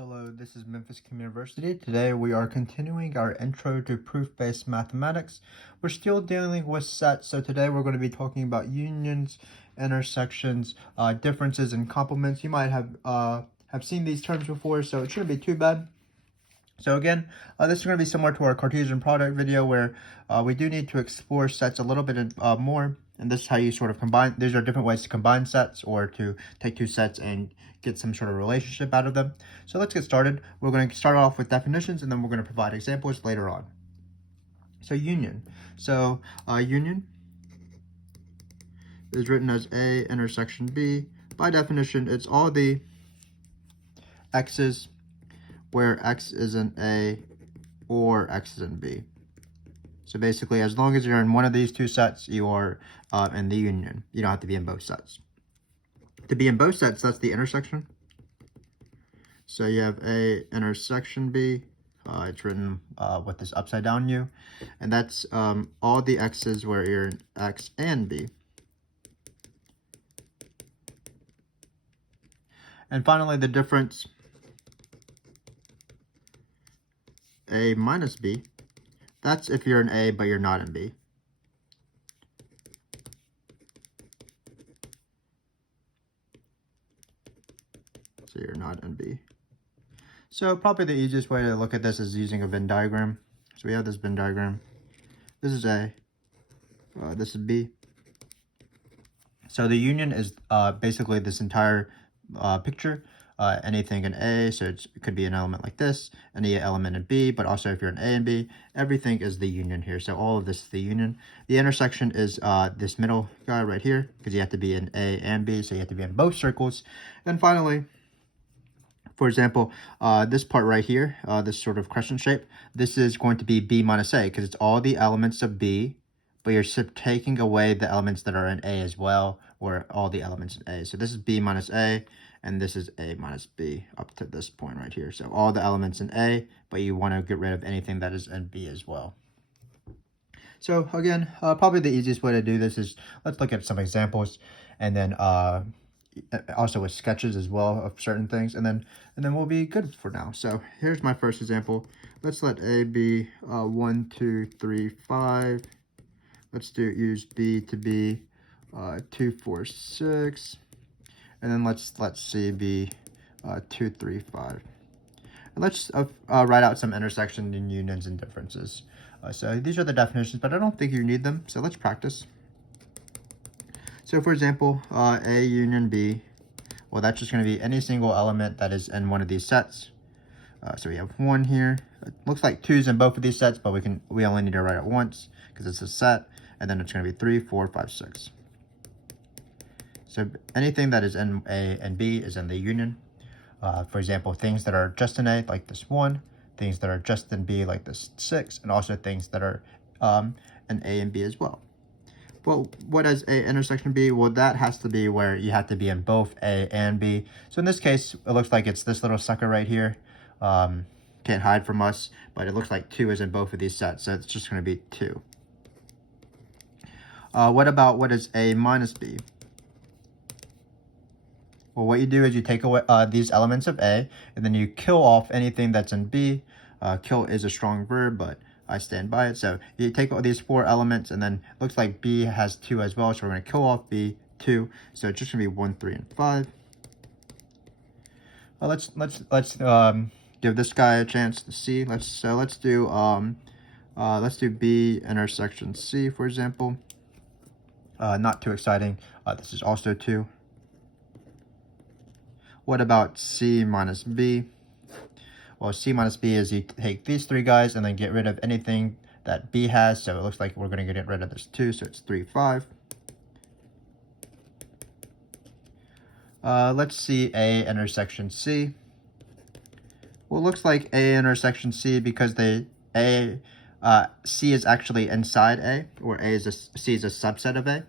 Hello, this is Memphis Communiversity. Today we are continuing our intro to proof-based mathematics. We're still dealing with sets, so today we're going to be talking about unions, intersections, differences, and complements. You might have seen these terms before, so it shouldn't be too bad. So again, this is going to be similar to our Cartesian product video where we do need to explore sets a little bit more. And this is how you sort of combine. These are different ways to combine sets or to take two sets and get some sort of relationship out of them. So let's get started. We're going to start off with definitions and then we're going to provide examples later on. So union. So union is written as A intersection B. By definition, it's all the x's where x is in A or x is in B. So basically, as long as you're in one of these two sets, you are in the union. You don't have to be in both sets. To be in both sets, that's the intersection. So you have A intersection B. It's written with this upside down U. And that's all the x's where you're in x and B. And finally, the difference, A minus B. That's if you're in A, but you're not in B. So you're not in B. So probably the easiest way to look at this is using a Venn diagram. So we have this Venn diagram. This is A. This is B. So the union is basically this entire picture. Anything in A, so it could be an element like this, any element in B, but also if you're in A and B, everything is the union here. So all of this is the union. The intersection is this middle guy right here, because you have to be in A and B, so you have to be in both circles. And finally, for example, this part right here, this sort of crescent shape, this is going to be B minus A, because it's all the elements of B, but you're taking away the elements that are in A as well, or all the elements in A. So this is B minus A, and this is A minus B up to this point right here. So all the elements in A, but you want to get rid of anything that is in B as well. So again, probably the easiest way to do this is, let's look at some examples, and then also with sketches as well of certain things, and then we'll be good for now. So here's my first example. Let's let A be 1, 2, 3, 5. Let's use B to be 2, 4, 6. And then let's C be 2, 3, 5. And let's write out some intersections and unions and differences. So these are the definitions, but I don't think you need them. So let's practice. So for example, A union B, well, that's just going to be any single element that is in one of these sets. So we have 1 here. It looks like 2's in both of these sets, but we only need to write it once because it's a set. And then it's going to be 3, 4, 5, 6. So anything that is in A and B is in the union. For example, things that are just in A, like this 1, things that are just in B, like this 6, and also things that are in A and B as well. Well, what is A intersection B? Well, that has to be where you have to be in both A and B. So in this case, it looks like it's this little sucker right here. Can't hide from us, but it looks like 2 is in both of these sets, so it's just going to be 2. What is A minus B? Well, what you do is you take away these elements of A, and then you kill off anything that's in B. Kill is a strong verb, but I stand by it. So you take all these 4 elements, and then it looks like B has 2 as well, so we're going to kill off B, 2. So it's just going to be 1, 3, and 5. Well, let's give this guy a chance to see. Let's do B intersection C, for example. Not too exciting. This is also 2. What about C minus B? Well, C minus B is you take these 3 guys and then get rid of anything that B has. So it looks like we're going to get rid of this 2. So it's 3, 5. Let's see A intersection C. Well, it looks like A intersection C because C is actually inside A, or C is a subset of A.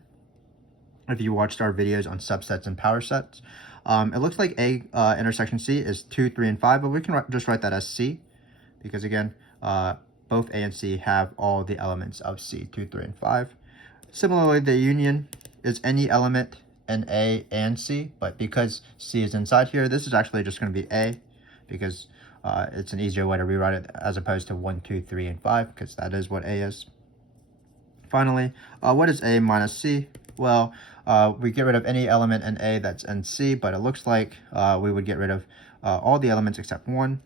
If you watched our videos on subsets and power sets. It looks like A intersection C is 2, 3, and 5, but we can just write that as C, because again, both A and C have all the elements of C, 2, 3, and 5. Similarly, the union is any element in A and C, but because C is inside here, this is actually just going to be A, because it's an easier way to rewrite it as opposed to 1, 2, 3, and 5, because that is what A is. Finally, what is A minus C? Well, we get rid of any element in A that's in C, but it looks like we would get rid of all the elements except 1.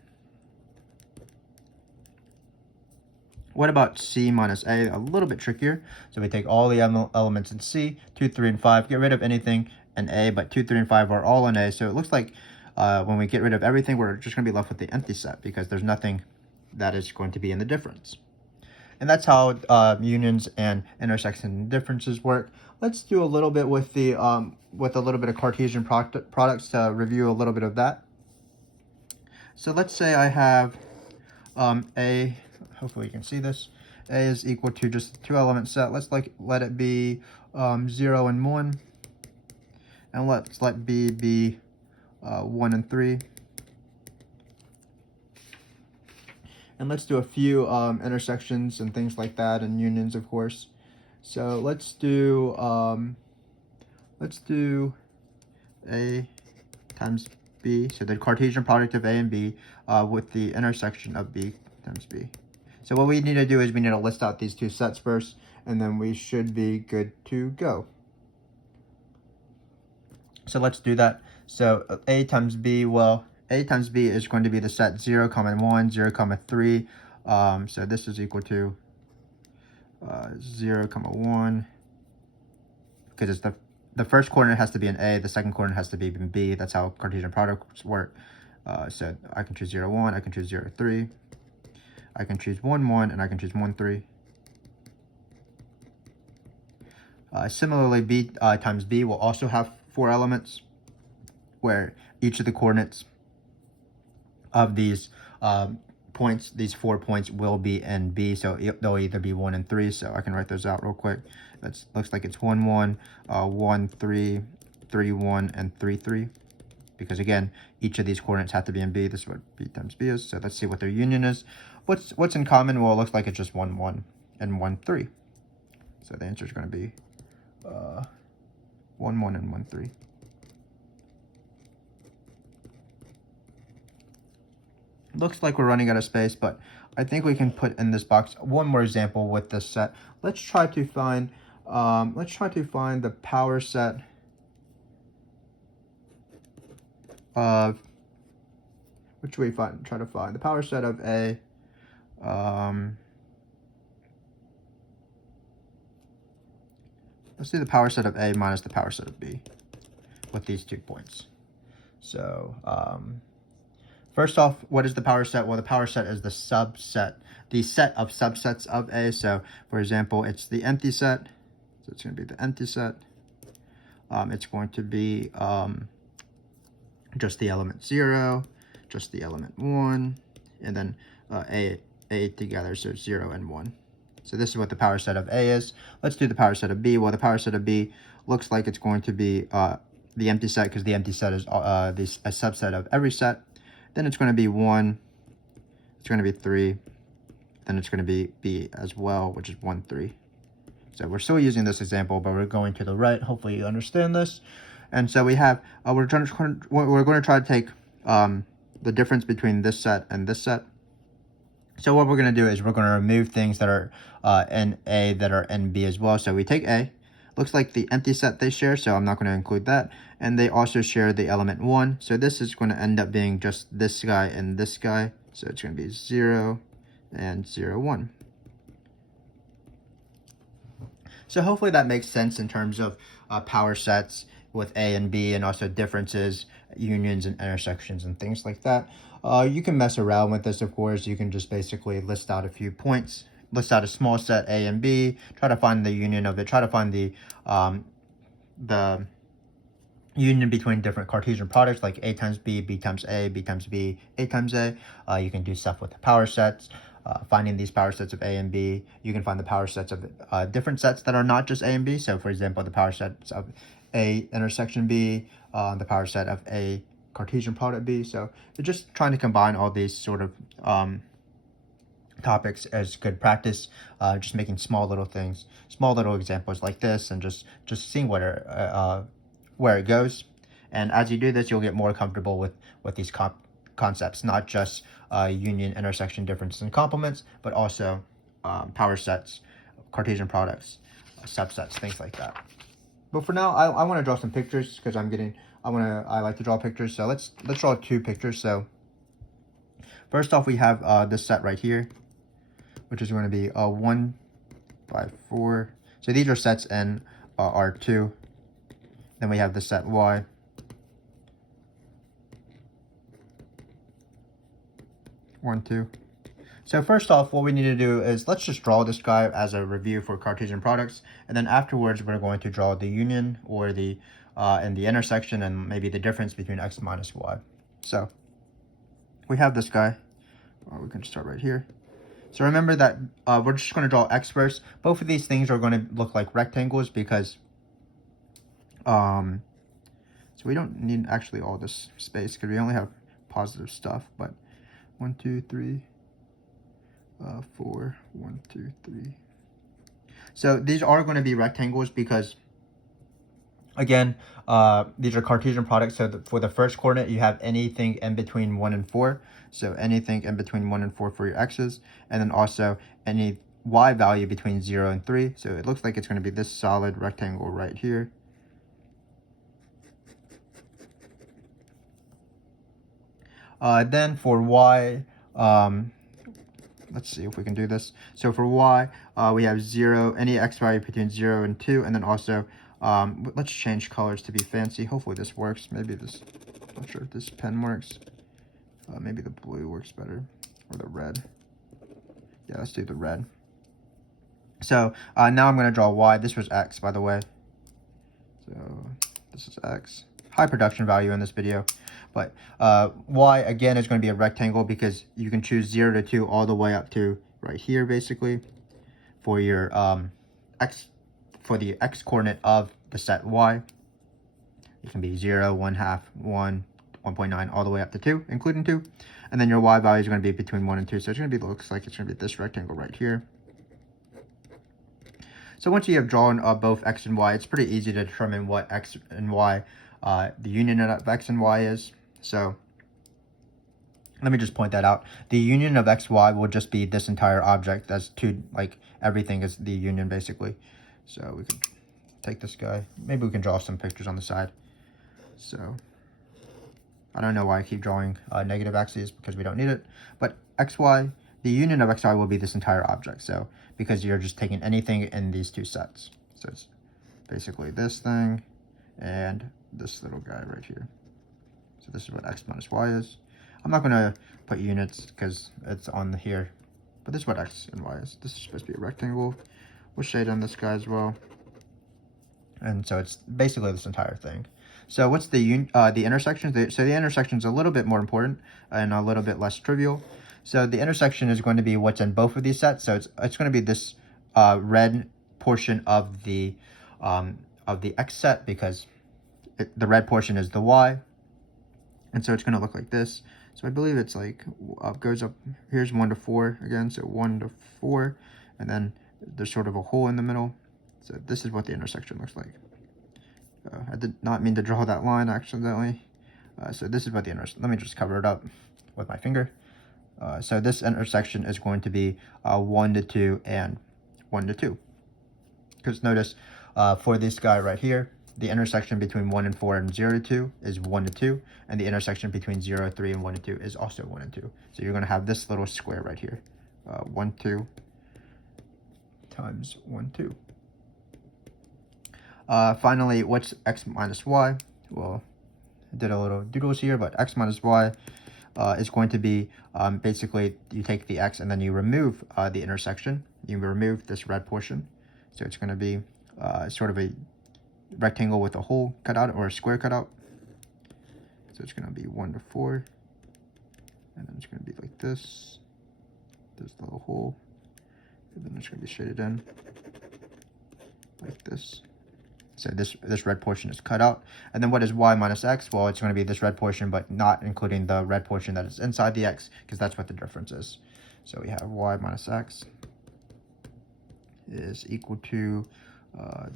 What about C minus A? A little bit trickier. So we take all the elements in C, 2, 3, and 5, get rid of anything in A, but 2, 3, and 5 are all in A. So it looks like when we get rid of everything, we're just going to be left with the empty set because there's nothing that is going to be in the difference. And that's how unions and intersection differences work. Let's do a little bit with the with a little bit of Cartesian products to review a little bit of that. So let's say I have A. Hopefully you can see this. A is equal to just a 2-element set. Let's let it be 0 and 1, and let's let B be 1 and 3. And let's do a few intersections and things like that, and unions, of course. So let's do A times B. So the Cartesian product of A and B with the intersection of B times B. So what we need to do is we need to list out these two sets first, and then we should be good to go. So let's do that. So A times B, well, A times B is going to be the set 0, 1, 0, 3. So this is equal to 0, 1, because it's the first coordinate has to be in A, the second coordinate has to be in B. That's how Cartesian products work. So I can choose 0, 1, I can choose 0, 3. I can choose 1, 1, and I can choose 1, 3. Similarly, B times B will also have 4 elements, where each of the coordinates of these points, these 4 points, will be in B. So they'll either be 1 and 3. So I can write those out real quick. That looks like it's 1, 1, 1, 3, 3, 1, and 3, 3. Because again, each of these coordinates have to be in B. This is what B times B is. So let's see what their union is. What's in common? Well, it looks like it's just 1, 1, and 1, 3. So the answer is going to be 1, 1, and 1, 3. Looks like we're running out of space, but I think we can put in this box one more example with this set. Let's try to find the power set of, what should we try to find the power set of A. Let's do the power set of A minus the power set of B with these 2 points. So first off, what is the power set? Well, the power set is the subset, the set of subsets of A. So for example, it's the empty set. So it's going to be the empty set. It's going to be just the element 0, just the element 1, and then A together, so 0 and 1. So this is what the power set of A is. Let's do the power set of B. Well, the power set of B looks like it's going to be the empty set, because the empty set is a subset of every set. Then it's going to be 1, it's going to be 3, then it's going to be B as well, which is 1, 3. So we're still using this example, but we're going to the right. Hopefully you understand this. And so we have, we're going to try to take the difference between this set and this set. So what we're going to do is we're going to remove things that are in A that are in B as well. So we take A. Looks like the empty set they share, so I'm not going to include that. And they also share the element 1. So this is going to end up being just this guy and this guy. So it's going to be 0 and 0, 1. So hopefully that makes sense in terms of power sets with A and B, and also differences, unions, and intersections, and things like that. You can mess around with this, of course. You can just basically list out a few points, list out a small set A and B, try to find the union of it, try to find the union between different Cartesian products like A times B, B times A, B times B, A times A. You can do stuff with the power sets, finding these power sets of A and B. You can find the power sets of different sets that are not just A and B. So for example, the power sets of A intersection B, the power set of A Cartesian product B. So you're just trying to combine all these sort of topics as good practice, just making small little things, small little examples like this, and just seeing where it goes. And as you do this, you'll get more comfortable with these concepts, not just union, intersection, differences, and complements, but also power sets, Cartesian products, subsets, things like that. But for now, I want to draw some pictures because I like to draw pictures. So let's draw 2 pictures. So first off, we have this set right here, which is going to be 1 by 4. So these are sets in R2. Then we have the set Y. One, 2. So first off, what we need to do is let's just draw this guy as a review for Cartesian products, and then afterwards we're going to draw the union or the and the intersection and maybe the difference between x minus y. So we have this guy. We can start right here. So remember that we're just going to draw x first. Both of these things are going to look like rectangles because so we don't need actually all this space because we only have positive stuff. But 1, 2, 3. 4, 1, 2, 3. So these are going to be rectangles because, again, these are Cartesian products. So for the first coordinate, you have anything in between 1 and 4. So anything in between 1 and 4 for your x's, and then also any y value between 0 and 3. So it looks like it's going to be this solid rectangle right here. Then for y, let's see if we can do this. So for y, we have 0, any x value between 0 and 2, and then also, let's change colors to be fancy. Hopefully this works. Maybe this, I'm not sure if this pen works. Maybe the blue works better, or the red. Yeah, let's do the red. So now I'm going to draw y. This was x, by the way. So this is x. High production value in this video. But y, again, is going to be a rectangle because you can choose 0 to 2 all the way up to right here, basically, for your x, for the x coordinate of the set y. It can be 0, 1/2, 1, 1.9, all the way up to 2, including 2. And then your y value is going to be between 1 and 2. So it's going to be, looks like it's going to be this rectangle right here. So once you have drawn both x and y, it's pretty easy to determine what x and y, the union of x and y is. So let me just point that out. The union of x, y will just be this entire object. That's two, like everything is the union basically. So we can take this guy. Maybe we can draw some pictures on the side. So I don't know why I keep drawing negative axes because we don't need it. But x, y, the union of x, y will be this entire object. So because you're just taking anything in these two sets. So it's basically this thing and this little guy right here. So this is what x minus y is. I'm not going to put units because it's on here. But this is what x and y is. This is supposed to be a rectangle. We'll shade on this guy as well. And so it's basically this entire thing. So what's the intersection? So the intersection is a little bit more important and a little bit less trivial. So the intersection is going to be what's in both of these sets. So it's going to be this red portion of the x set because the red portion is the y. And so it's going to look like this. So I believe it's like goes up. Here's 1 to 4 again. So 1 to 4. And then there's sort of a hole in the middle. So this is what the intersection looks like. I did not mean to draw that line accidentally. So this is what the intersection, let me just cover it up with my finger. So this intersection is going to be 1 to 2 and 1 to 2. Because notice for this guy right here, the intersection between 1 and 4 and 0 to 2 is 1 to 2. And the intersection between 0, 3, and 1 to 2 is also 1 and 2. So you're going to have this little square right here. 1, 2 times 1, 2. Finally, what's x minus y? Well, I did a little doodles here, but x minus y is going to be basically you take the x and then you remove the intersection. You remove this red portion. So it's going to be sort of a rectangle with a hole cut out or a square cut out. So it's going to be 1 to 4. And then it's going to be like this. This little hole. And then it's going to be shaded in like this. So this red portion is cut out. And then what is y minus x? Well, it's going to be this red portion, but not including the red portion that is inside the x, because that's what the difference is. So we have y minus x is equal to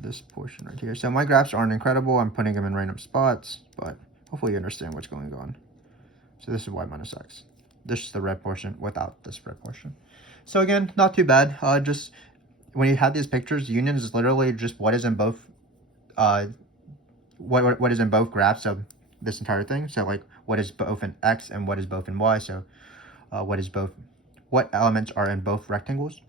this portion right here. So my graphs aren't incredible. I'm putting them in random spots, but hopefully you understand what's going on. So this is y minus x. This is the red portion without this red portion. So again, not too bad. Just when you have these pictures, union is literally just what is in both what is in both graphs of this entire thing. So like what is both in x and what is both in y. So what elements are in both rectangles.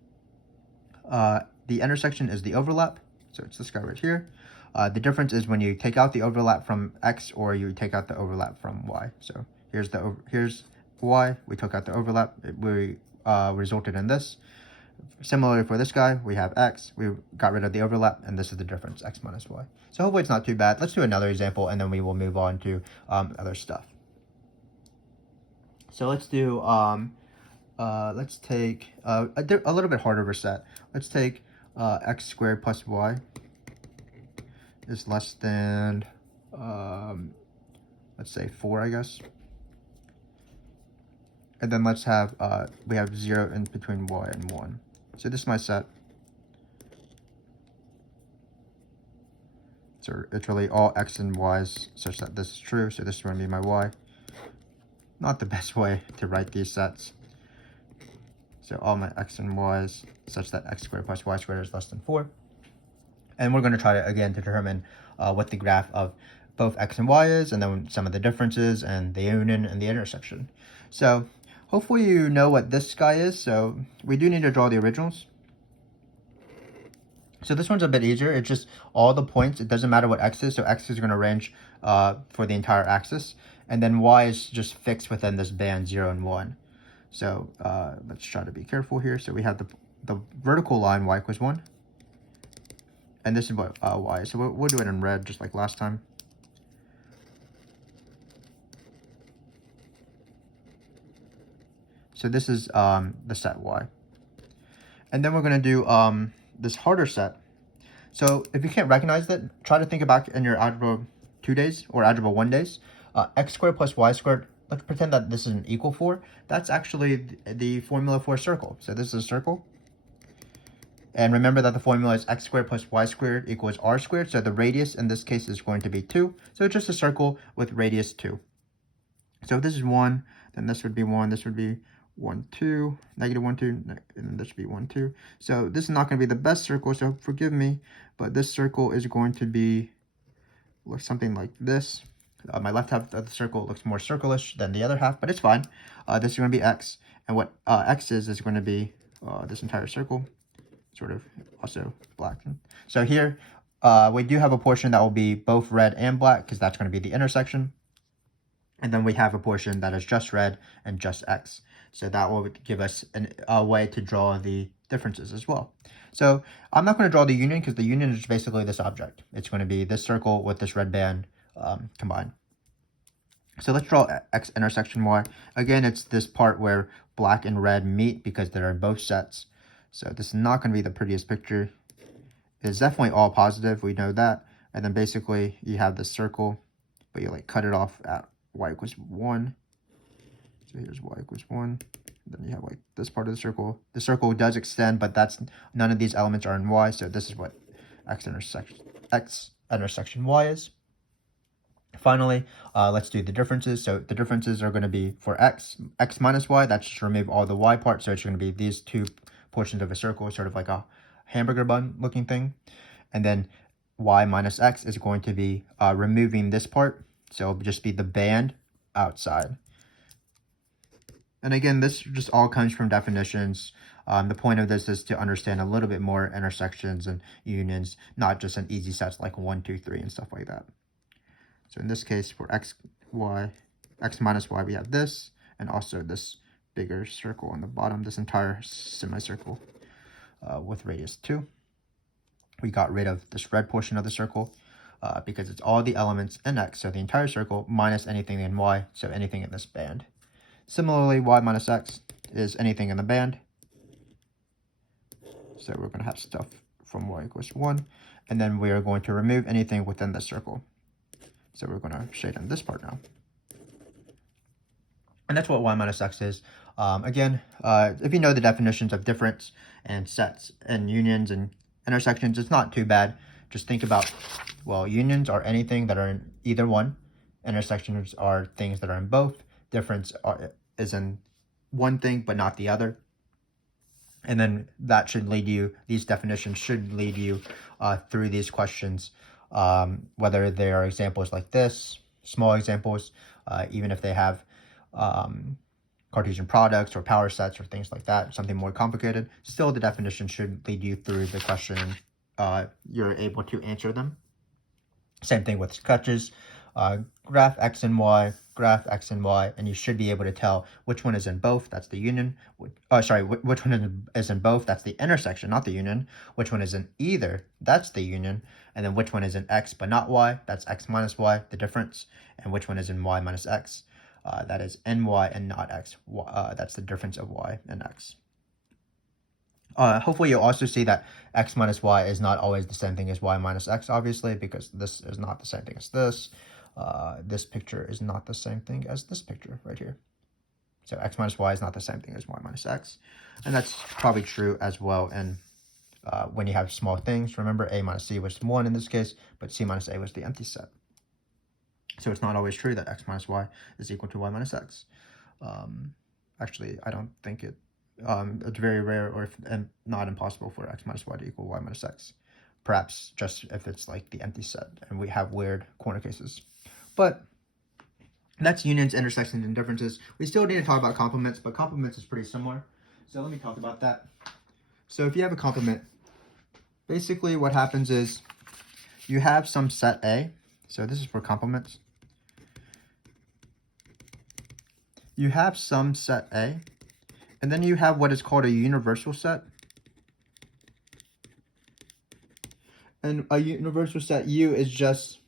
The intersection is the overlap. So it's this guy right here. The difference is when you take out the overlap from x or you take out the overlap from y. So here's y, we took out the overlap, we resulted in this. Similarly for this guy, we have x, we got rid of the overlap, and this is the difference, x minus y. So hopefully it's not too bad. Let's do another example, and then we will move on to other stuff. So let's do, let's take a little bit harder of a set. Let's take x squared plus y is less than, let's say 4, I guess. And then let's have, we have 0 in between y and 1. So this is my set. So it's really all x and y's such that this is true. So this is going to be my y. Not the best way to write these sets. So all my x and y's such that x squared plus y squared is less than 4. And we're going to try to, again, determine what the graph of both x and y is, and then some of the differences, and the union, and the intersection. So hopefully you know what this guy is. So we do need to draw the originals. So this one's a bit easier. It's just all the points. It doesn't matter what x is. So x is going to range for the entire axis. And then y is just fixed within this band 0 and 1. So let's try to be careful here. So we have the vertical line y equals 1. And this is what y is. So we'll do it in red just like last time. So this is the set y. And then we're going to do this harder set. So if you can't recognize that, try to think back in your algebra 2 days or algebra 1 days. X squared plus y squared, let's pretend that this is an equal 4. That's actually the formula for a circle. So this is a circle. And remember that the formula is x squared plus y squared equals r squared. So the radius in this case is going to be 2. So it's just a circle with radius 2. So if this is 1, then this would be 1. This would be 1, 2, negative 1, 2, and then this should be 1, 2. So this is not going to be the best circle, so forgive me, but this circle is going to be something like this. My left half of the circle looks more circle-ish than the other half, but it's fine. This is going to be x, and what x is going to be this entire circle, sort of also black. So here we do have a portion that will be both red and black, because that's going to be the intersection. And then we have a portion that is just red and just x. So that will give us a way to draw the differences as well. So I'm not going to draw the union because the union is basically this object. It's going to be this circle with this red band combined. So let's draw x intersection y. Again, it's this part where black and red meet because they're in both sets. So this is not going to be the prettiest picture. It's definitely all positive. We know that. And then basically you have this circle, but you like cut it off at y equals 1. So here's y equals 1. Then you have like this part of the circle. The circle does extend, but none of these elements are in y. So this is what x intersection y is. Finally, let's do the differences. So the differences are going to be for x minus y. That's just remove all the y part. So it's going to be these two portions of a circle, sort of like a hamburger bun looking thing. And then y minus x is going to be removing this part. So it'll just be the band outside. And again, this just all comes from definitions. The point of this is to understand a little bit more intersections and unions, not just an easy sets like 1, 2, 3 and stuff like that. So in this case, for x minus y, we have this, and also this bigger circle on the bottom, this entire semicircle with radius 2. We got rid of this red portion of the circle because it's all the elements in x, so the entire circle minus anything in y, so anything in this band. Similarly, y minus x is anything in the band. So we're going to have stuff from y equals 1. And then we are going to remove anything within the circle. So we're going to shade in this part now. And that's what y minus x is. Again, if you know the definitions of difference and sets and unions and intersections, it's not too bad. Just think about, well, unions are anything that are in either one. Intersections are things that are in both. difference is in one thing but not the other. And then that should lead you, these definitions should lead you through these questions, whether they are examples like this, small examples, even if they have Cartesian products or power sets or things like that, something more complicated, still the definition should lead you through the question. You're able to answer them. Same thing with sketches, graph x and y, and you should be able to tell which one is in both, that's the union. Which one is in both, that's the intersection, not the union. Which one is in either, that's the union. And then which one is in x but not y, that's x minus y, the difference. And which one is in y minus x, that is ny and not x, that's the difference of y and x. Hopefully you'll also see that x minus y is not always the same thing as y minus x, obviously, because this is not the same thing as this. This picture is not the same thing as this picture right here. So x minus y is not the same thing as y minus x. And that's probably true as well. And when you have small things, remember a minus c was 1 in this case, but c minus a was the empty set. So it's not always true that x minus y is equal to y minus x. Actually, I don't think it's very rare and not impossible for x minus y to equal y minus x. Perhaps just if it's like the empty set and we have weird corner cases. But that's unions, intersections, and differences. We still need to talk about complements, but complements is pretty similar. So let me talk about that. So if you have a complement, basically what happens is you have some set A. So this is for complements. You have some set A. And then you have what is called a universal set. And a universal set U is just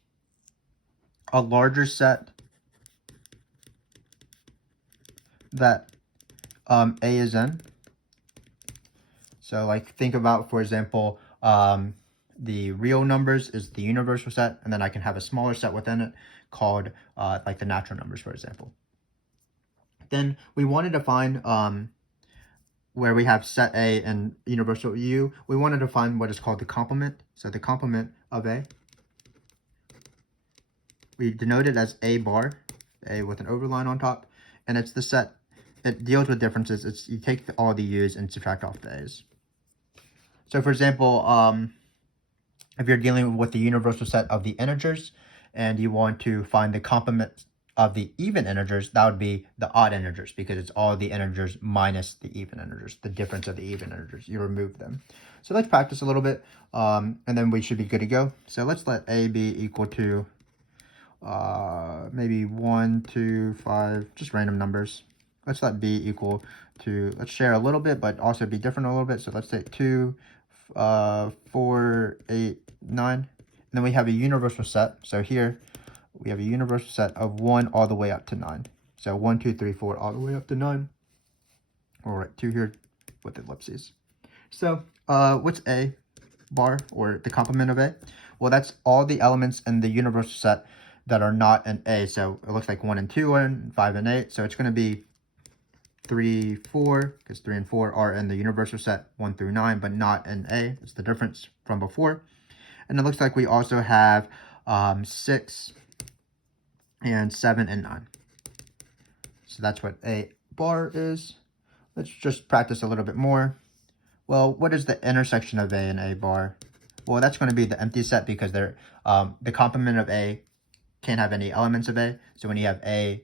a larger set that A is in. So like think about, for example, the real numbers is the universal set, and then I can have a smaller set within it called like the natural numbers, for example. Then we wanted to find where we have set A and universal U, we wanted to find what is called the complement. So the complement of A, we denote it as A bar, A with an overline on top, and it's the set. It deals with differences. It's you take all the U's and subtract off the A's. So for example, if you're dealing with the universal set of the integers and you want to find the complement of the even integers, that would be the odd integers, because it's all the integers minus the even integers, the difference of the even integers. You remove them. So let's practice a little bit, and then we should be good to go. So let's let A be equal to maybe 1, 2, 5, just random numbers. Let's let B equal to, let's share a little bit, but also be different a little bit. So let's say 2, 4, 8, 9. And then we have a universal set. So here, we have a universal set of 1 all the way up to 9. So 1, 2, 3, 4 all the way up to 9. We'll write 2 here with ellipses. So what's A bar, or the complement of A? Well, that's all the elements in the universal set that are not in A. So it looks like 1 and 2 and 5 and 8. So it's going to be 3, 4, because 3 and 4 are in the universal set 1 through 9, but not in A. It's the difference from before. And it looks like we also have 6, and 7 and 9. So that's what A bar is. Let's just practice a little bit more. Well, what is the intersection of A and A bar? Well, that's going to be the empty set, because they're the complement of A can't have any elements of A. So when you have A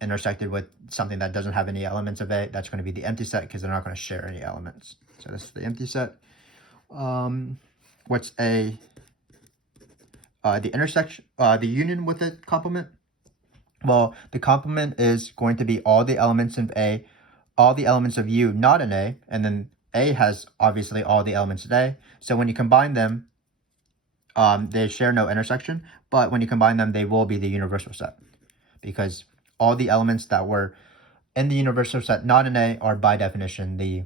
intersected with something that doesn't have any elements of A, that's going to be the empty set, because they're not going to share any elements. So this is the empty set. What's the intersection, the union with the complement? Well, the complement is going to be all the elements of A, all the elements of U not in A, and then A has obviously all the elements of A. So when you combine them, they share no intersection, but when you combine them, they will be the universal set, because all the elements that were in the universal set not in A are by definition the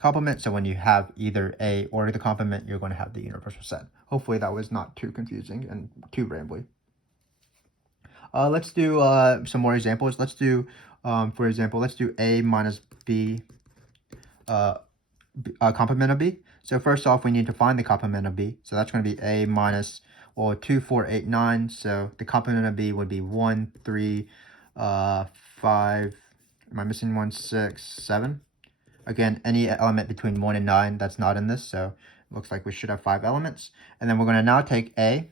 complement. So when you have either A or the complement, you're going to have the universal set. Hopefully that was not too confusing and too rambly. Let's do some more examples. Let's do, for example, let's do A minus B, complement of B. So first off, we need to find the complement of B. So that's going to be A minus, well, 2, 4, 8, 9. So the complement of B would be 1, 3, 4, 5, am I missing 1, 6, 7? Again, any element between 1 and 9 that's not in this, so it looks like we should have 5 elements. And then we're going to now take A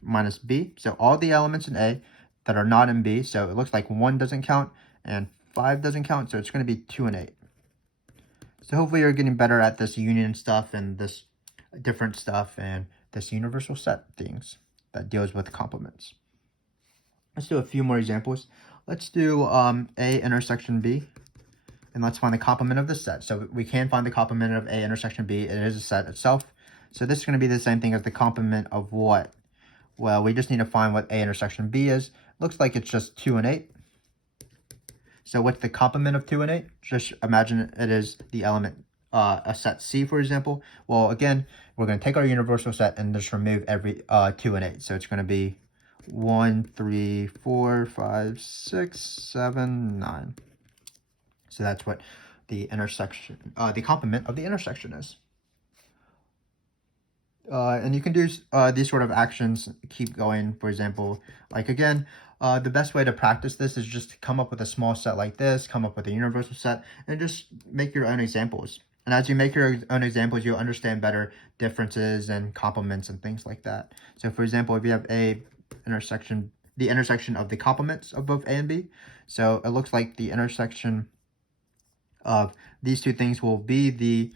minus B, so all the elements in A that are not in B, so it looks like 1 doesn't count and 5 doesn't count, so it's going to be 2 and 8. So hopefully you're getting better at this union stuff and this different stuff and this universal set things that deals with complements. Let's do a few more examples. Let's do A intersection B, and let's find the complement of this set. So we can find the complement of A intersection B. It is a set itself. So this is going to be the same thing as the complement of what? Well, we just need to find what A intersection B is. Looks like it's just 2 and 8. So what's the complement of 2 and 8? Just imagine it is the element, a set C, for example. Well, again, we're going to take our universal set and just remove every 2 and 8. So it's going to be 1, 3, 4, 5, 6, 7, 9. So that's what the intersection, the complement of the intersection is. And you can do these sort of actions, keep going, for example, like again, the best way to practice this is just to come up with a small set like this, come up with a universal set, and just make your own examples. And as you make your own examples, you'll understand better differences and complements and things like that. So for example, if you have A intersection, the intersection of the complements of both A and B, so it looks like the intersection of these two things will be the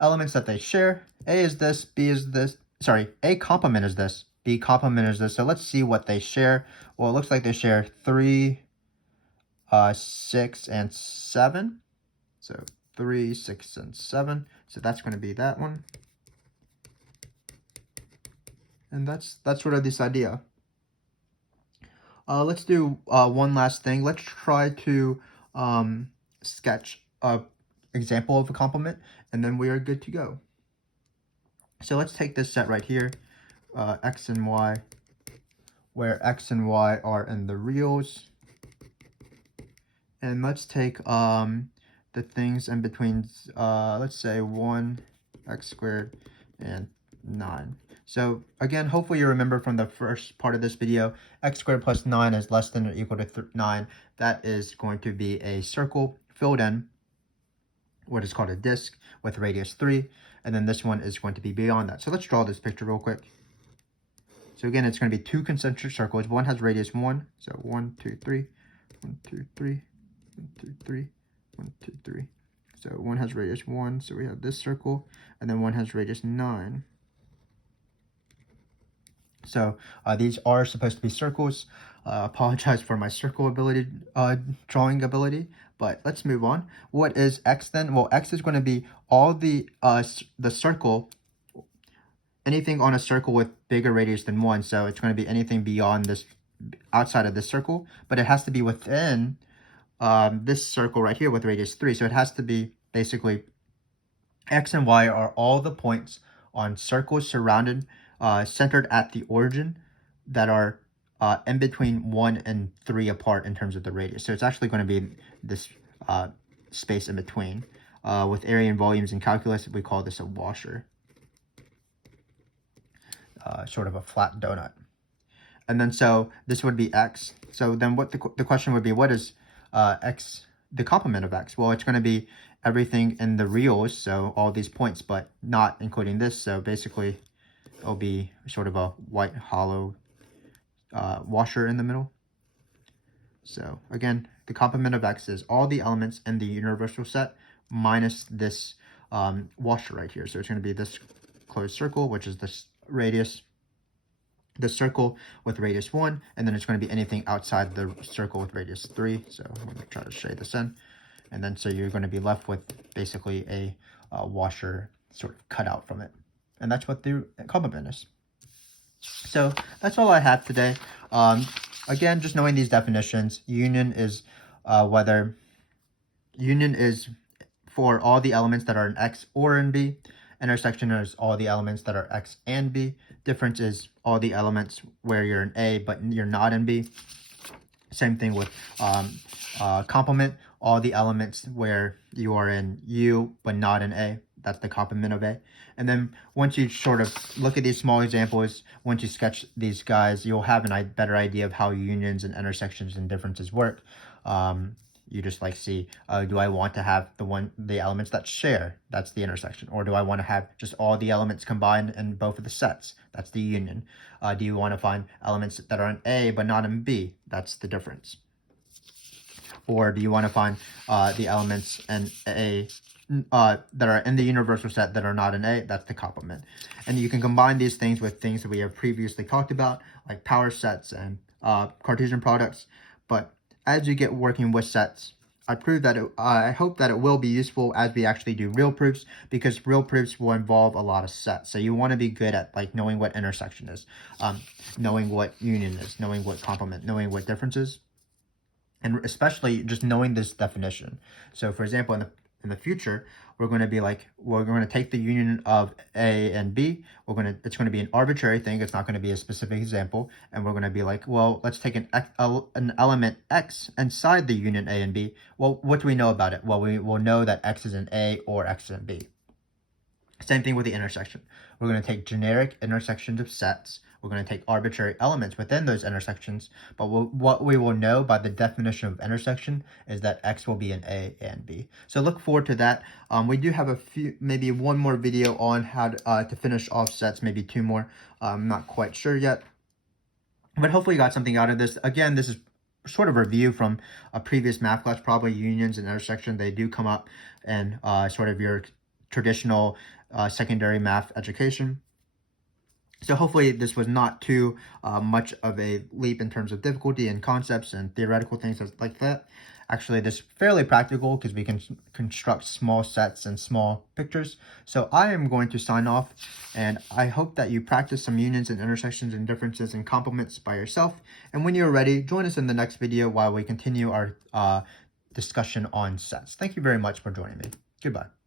elements that they share. A is this, B is this, sorry, A complement is this, B complement is this. So let's see what they share. Well, it looks like they share 3, 6, and 7. So 3, 6, and 7. So that's going to be that one. And that's sort of this idea. Let's do one last thing. Let's try to sketch a example of a complement, and then we are good to go. So let's take this set right here, x and y, where x and y are in the reals. And let's take the things in between, let's say 1, x squared, and 9. So again, hopefully you remember from the first part of this video, x squared plus 9 is less than or equal to 9. That is going to be a circle filled in what is called a disk with radius 3, and then this one is going to be beyond that. So let's draw this picture real quick. So again, it's going to be 2 concentric circles. One has radius 1, so 1, 2, 3, 1, 2, 3, 1, 2, 3, 1, 2, 3. So one has radius 1, so we have this circle, and then one has radius 9. So these are supposed to be circles. Apologize for my circle ability, drawing ability, but let's move on. What is x then? Well, x is going to be all the circle, anything on a circle with bigger radius than 1. So it's going to be anything beyond this, outside of this circle, but it has to be within this circle right here with radius 3. So it has to be basically x and y are all the points on circles surrounded, centered at the origin that are in between 1 and 3 apart in terms of the radius. So it's actually going to be this space in between. With area and volumes in calculus, we call this a washer. Sort of a flat donut. And then so this would be x. So then what the question would be, what is x, the complement of x? Well, it's going to be everything in the reals, so all these points, but not including this. So basically, it'll be sort of a white hollow washer in the middle. So again, the complement of x is all the elements in the universal set minus this washer right here. So it's going to be this closed circle, which is this radius, the circle with radius 1, and then it's going to be anything outside the circle with radius 3. So I'm going to try to shade this in. And then so you're going to be left with basically a washer sort of cut out from it. And that's what the complement is. So that's all I have today. Again, just knowing these definitions, union is for all the elements that are in X or in B. Intersection is all the elements that are X and B. Difference is all the elements where you're in A but you're not in B. Same thing with complement, all the elements where you are in U but not in A. That's the complement of A. And then once you sort of look at these small examples, once you sketch these guys, you'll have a better idea of how unions and intersections and differences work. You just like see, do I want to have the elements that share? That's the intersection. Or do I want to have just all the elements combined in both of the sets? That's the union. Do you want to find elements that are in A but not in B? That's the difference. Or do you want to find the elements in A that are in the universal set that are not in A? That's the complement. And you can combine these things with things that we have previously talked about, like power sets and Cartesian products. But as you get working with sets, I hope that it will be useful as we actually do real proofs, because real proofs will involve a lot of sets. So you want to be good at like knowing what intersection is, knowing what union is, knowing what complement, knowing what differences, and especially just knowing this definition. So for example, in the future, we're going to take the union of A and B. It's going to be an arbitrary thing. It's not going to be a specific example. And we're going to be like, well, let's take an element X inside the union A and B. Well, what do we know about it? Well, we will know that X is in A or X is in B. Same thing with the intersection. We're going to take generic intersections of sets. We're going to take arbitrary elements within those intersections. But what we will know by the definition of intersection is that X will be in A and B. So look forward to that. We do have maybe one more video on how to finish off sets, maybe two more. I'm not quite sure yet. But hopefully you got something out of this. Again, this is sort of a review from a previous math class, probably unions and intersection. They do come up in sort of your traditional secondary math education. So hopefully this was not too much of a leap in terms of difficulty and concepts and theoretical things like that. Actually, this is fairly practical because we can construct small sets and small pictures. So I am going to sign off, and I hope that you practice some unions and intersections and differences and complements by yourself. And when you're ready, join us in the next video while we continue our discussion on sets. Thank you very much for joining me. Goodbye.